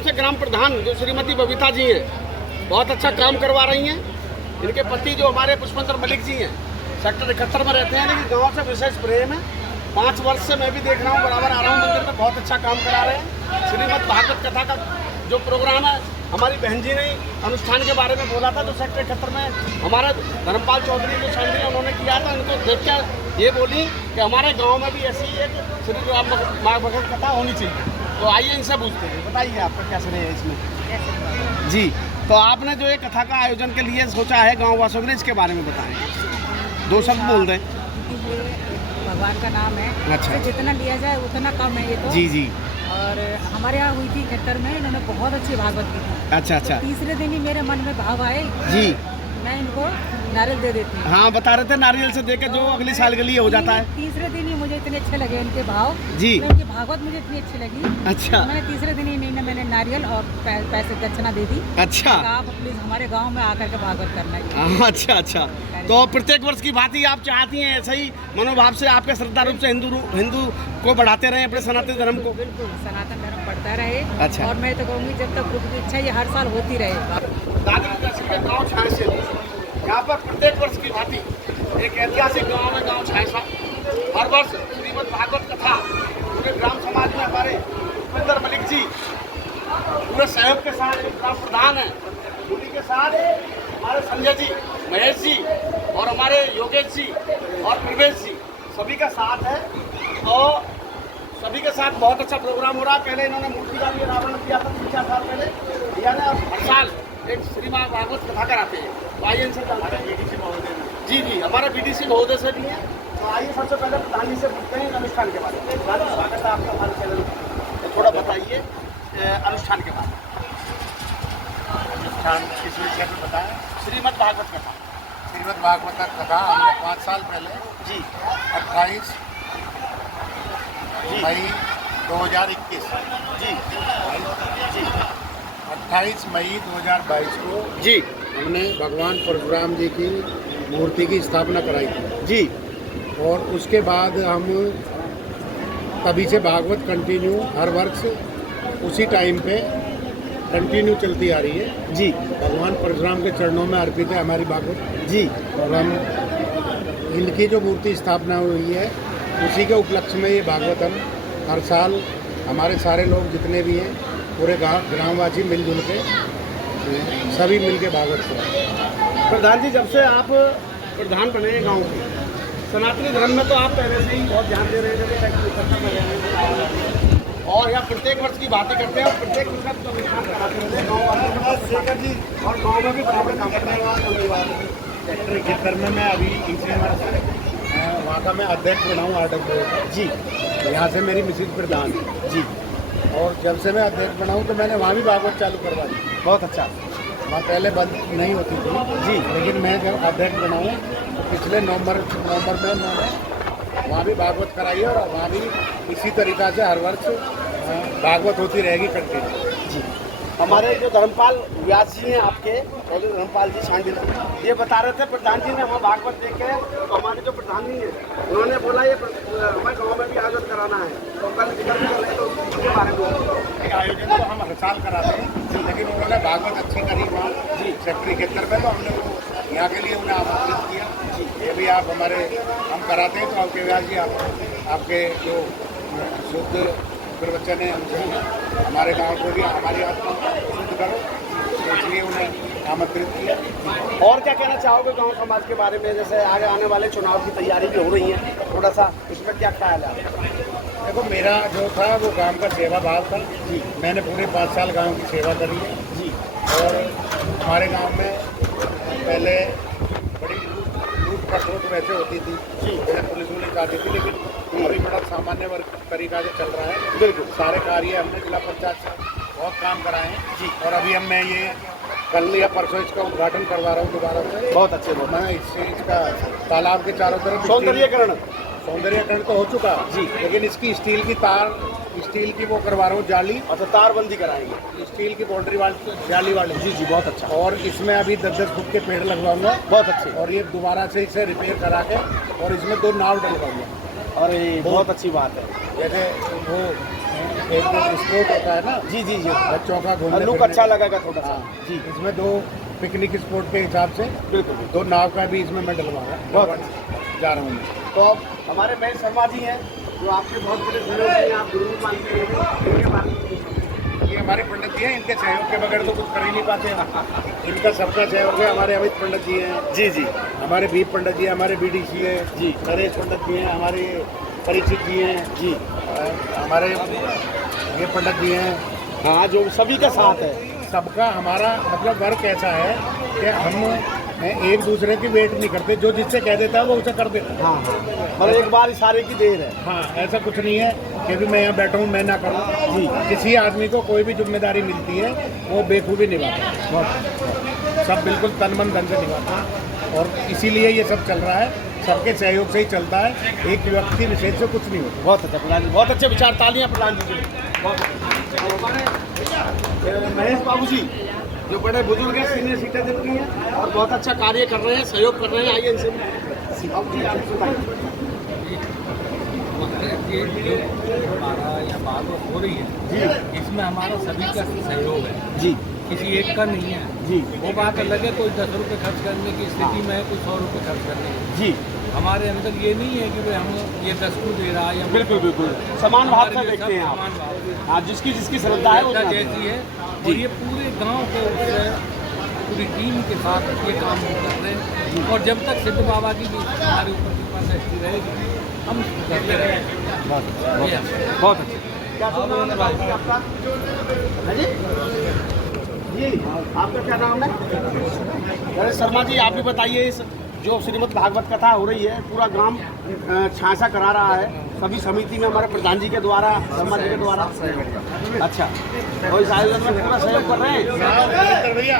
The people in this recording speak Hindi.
नाम से ग्राम प्रधान जो श्रीमती बबीता जी हैं, बहुत अच्छा काम करवा रही हैं। इनके पति जो हमारे पुष्पेंद्र मलिक जी हैं, सेक्टर 71 में रहते हैं, लेकिन गाँव से विशेष प्रेम है। 5 वर्ष से मैं भी देख रहा हूँ, बराबर आ रहा हूँ मंदिर में, बहुत अच्छा काम करा रहे हैं। श्रीमद् भागवत कथा का जो प्रोग्राम है, हमारी बहन जी ने अनुष्ठान के बारे में बोला था, तो सेक्टर 71 में हमारे धर्मपाल चौधरी जो शांति उन्होंने किया था, उनको देख कर ये बोली कि हमारे गांव में भी ऐसी एक श्री राम भागवत कथा होनी चाहिए। तो आइए इनसे पूछते हैं, बताइए आपका क्या श्रेय है इसमें। जी, तो आपने जो ये कथा का आयोजन के लिए सोचा है गाँव वासियों ने, इसके बारे में बताएं, 2 शब्द बोल दें। भगवान का नाम है, अच्छा, जितना लिया जाए उतना कम है ये तो। जी जी। और हमारे यहाँ हुई थी 71 में, इन्होंने बहुत अच्छी भागवत की थी। अच्छा अच्छा। तो तीसरे दिन ही मेरे मन में भाव आए जी, मैं इनको नारियल दे देती हूँ। हाँ, बता रहे थे नारियल से देकर जो अगली साल के लिए हो जाता है। तीसरे दिन ही मुझे इतने अच्छे लगे उनके भाव जी, उनकी भागवत मुझे इतनी अच्छी लगी। अच्छा, तो मैंने तीसरे दिन ही नहीं, मैंने नारियल और पैसे दक्षिणा दे दी। अच्छा, आप प्लीज हमारे गांव में आकर के भागवत करना है। अच्छा अच्छा। तो प्रत्येक वर्ष की बात ही आप चाहती हैं ऐसा ही मनोभाव से आपके श्रद्धा रूप से हिंदू को बढ़ाते रहे, अपने सनातन धर्म को। बिल्कुल, सनातन धर्म बढ़ता रहे। अच्छा। और मैं तो कहूँगी जब तक प्रभु की इच्छा ये हर साल होती रहे। गाँव छाछ यहाँ पर प्रत्येक वर्ष की भांति एक ऐतिहासिक गाँव है, गाँव छाछा। हर वर्ष श्रीमद् भागवत कथा पूरे ग्राम समाज में हमारे पुष्पेंद्र मलिक जी पूरे सहयोग के साथ एक ग्राम प्रधान है, उन्हीं के साथ हमारे संजय जी, महेश जी और हमारे योगेश जी और प्रवेश जी, सभी का साथ है। और सभी के साथ बहुत अच्छा प्रोग्राम हो रहा है। पहले इन्होंने मूर्ति का भी अनावरण किया था 3-4 साल पहले, भैया ने हर साल एक श्रीमद् भागवत कथा कराते हैं। तो आइए इनसे बीडीसी महोदय जी जी हमारे बीडीसी महोदय से भी हैं। तो आइए सबसे पहले प्रधान जी से पूछते हैं अनुष्ठान के बारे में। स्वागत है आपका हमारे चैनल में, थोड़ा बताइए अनुष्ठान के बारे में। अनुष्ठान किस विषय में बताएं? श्रीमद् भागवत कथा। श्रीमद् भागवत कथा हमने 5 साल पहले जी 28 मई 2021 जी जी 28 मई 2022 को जी हमने भगवान परशुराम जी की मूर्ति की स्थापना कराई थी जी। और उसके बाद हम तभी से भागवत कंटिन्यू हर वर्ष उसी टाइम पे कंटिन्यू चलती आ रही है जी। भगवान परशुराम के चरणों में अर्पित है हमारी भागवत जी। और हम इनकी जो मूर्ति स्थापना हुई है उसी के उपलक्ष्य में ये भागवत हम हर साल हमारे सारे लोग जितने भी हैं पूरे ग्रामवासी मिलजुल के सभी मिल के भागवत करें। प्रधान जी, जब से आप प्रधान बने गांव के, सनातनी धर्म में तो आप पहले से ही बहुत ध्यान दे रहे थे और यहाँ प्रत्येक वर्ष की बातें करते हैं और प्रत्येक वर्ष का तो अनुष्ठान कराते रहते हैं गाँव वाले जी, और गाँव में भी बराबर काम करते हैं। सेक्टर 71 में मैं अभी तीसरे वर्ष वहाँ का मैं अध्यक्ष बना हूँ RW जी। यहाँ से मेरी मिसिज प्रधान जी। और जब से मैं अध्यक्ष बना हूँ तो मैंने वहाँ भी भागवत चालू करवा दी। बहुत अच्छा। वहाँ पहले बंद नहीं होती थी जी, लेकिन मैं जब अध्यक्ष बना हूँ तो पिछले नवंबर में उन्होंने वहाँ भी भागवत कराई है और वहाँ भी इसी तरीक़ा से हर वर्ष भागवत होती रहेगी कंटिन्यू। जी। हमारे जो धर्मपाल व्यास जी हैं आपके, और धर्मपाल जी सांडिल, ये बता रहे थे प्रधान जी ने हमें भागवत देख के, तो हमारे जो प्रधान जी हैं उन्होंने बोला ये हमें गाँव में भी आयोजन कराना है, तो कल तो उसके बारे में आयोजन तो हम हर साल कराते हैं लेकिन उन्होंने भागवत अच्छी करी वहाँ जी सेक्टर 71 में, तो हमने यहाँ के लिए उन्हें आमंत्रित किया जी ये भी आप हमारे हम कराते हैं तो आपके व्यास जी आपके जो शुद्ध प्रवचन है हमसे हमारे गांव को भी हमारी आत्मा शुद्ध करो, तो इसलिए उन्हें आमंत्रित किया। और क्या कहना चाहोगे गांव समाज के बारे में, जैसे आगे आने वाले चुनाव की तैयारी भी हो रही है, थोड़ा सा इसमें क्या ख्याल है? देखो मेरा जो था वो गांव का सेवा भाव था जी, मैंने पूरे 5 साल गांव की सेवा करी है जी। और हमारे गांव में पहले बड़ी लूट खसोट वैसे होती थी जी, पुलिस पुलिस आती थी, लेकिन अभी बड़ा सामान्य वर्ग तरीका से चल रहा है। बिल्कुल सारे कार्य हमने जिला पंचायत से बहुत काम कराए हैं जी। और अभी हम मैं ये कल या परसों इसका उद्घाटन करवा रहा हूँ दोबारा से। बहुत अच्छे लोग। मैं इसका तालाब के चारों तरफ सौंदर्यीकरण तो हो चुका जी, लेकिन इसकी स्टील की तार स्टील की वो करवा रहा हूँ जाली, अच्छा तारबंदी कराएंगे, स्टील की बाउंड्री वाली जाली वाली जी जी। बहुत अच्छा। और इसमें अभी 10-10 फुट के पेड़ लगवाऊंगा बहुत अच्छे। और ये दोबारा से इसे रिपेयर करा के और इसमें 2 नाव डलवाऊंगा। और ये बहुत अच्छी बात है। जैसे वो एक स्पोर्ट होता है ना, जी जी जी, बच्चों का घूमने लुक फिरने अच्छा का। लगेगा थोड़ा सा। हाँ, जी इसमें 2 पिकनिक स्पॉट के हिसाब से बिल्कुल। 2 नाव का भी इसमें मैं डलवा रहा बहुत हूँ, जा रहा हूँ मैं। तो अब हमारे महेश शर्मा जी हैं जो आपके बहुत बड़े सहयोगी हैं, आप गुरु मानते हैं, इनके बारे में कुछ बताइए। ये हमारे पंडित जी हैं, इनके सहयोग के बगैर तो कुछ कर ही नहीं पाते हैं। इनका सबका सहयोग है। हमारे अमित पंडित जी हैं, जी जी हमारे भीप पंडित जी, हमारे बीडीसी है जी। नरेश पंडित जी हैं, हमारे परीक्षित जी हैं जी, हमारे ये पंडित जी हैं। हाँ जो सभी का साथ है। सबका हमारा मतलब वर्क ऐसा है कि हम एक दूसरे की वेट नहीं करते, जो जिससे कह देता है वो उसे कर देता है। हाँ हाँ, मतलब एक बार इशारे की देर है। हाँ, ऐसा कुछ नहीं है कि भी मैं यहाँ बैठा हूँ मैं ना करूँ। जी, किसी आदमी को कोई भी जिम्मेदारी मिलती है वो बेखूबी निभाता है, सब बिल्कुल तन मन धन से निभाता है, और इसीलिए ये सब चल रहा है। सबके सहयोग से ही चलता है, एक व्यक्ति विशेष से कुछ नहीं होता। बहुत अच्छा प्रधान जी, बहुत अच्छे विचार, तालियां प्रधान जी के लिए। बहुत अच्छे। और हमारे महेश बाबू जी जो बड़े बुजुर्ग हैं, सीनियर सिटीजन भी हैं और बहुत अच्छा कार्य कर रहे हैं, सहयोग कर रहे हैं। आइए इनसे बाबू जी आप बताइए। ये जो हमारा यहाँ बात हो रही है जी इसमें हमारा सभी का सहयोग है, जी किसी एक का नहीं है। जी वो बात अलग है, कोई 10 रुपये खर्च करने की स्थिति में है, कोई 100 रुपये खर्च करने की। जी हमारे अंदर ये नहीं है कि भाई हम ये 10 को दे रहा है या बिल्कुल बिल्कुल, समान भाव से हमारे लिए देखते हैं सब आप। समान भाव से। हाँ, जिसकी जिसकी श्रद्धा है वो श्रद्धा बनाते हैं। जैसी है, और ये पूरे गांव को उससे पूरी टीम के साथ ये काम हम कर रहे हैं। और जब तक सिद्ध बाबा की भी हमारे ऊपर कृपा दृष्टि रहेगी हम करते रहेंगे। ये है। बहुत अच्छे। क्या शुभ नाम है बाबू जी आपका? हाँ जी जी, आपका क्या नाम है? अरे शर्मा जी, आप भी बताइए, इस जो श्रीमद् भागवत कथा हो रही है, पूरा गांव छाछा करा रहा है, सभी समिति में हमारे प्रधान जी के द्वारा, शर्मा जी के द्वारा। अच्छा, और इस आयोजन में पूरा सहयोग कर रहे हैं। भैया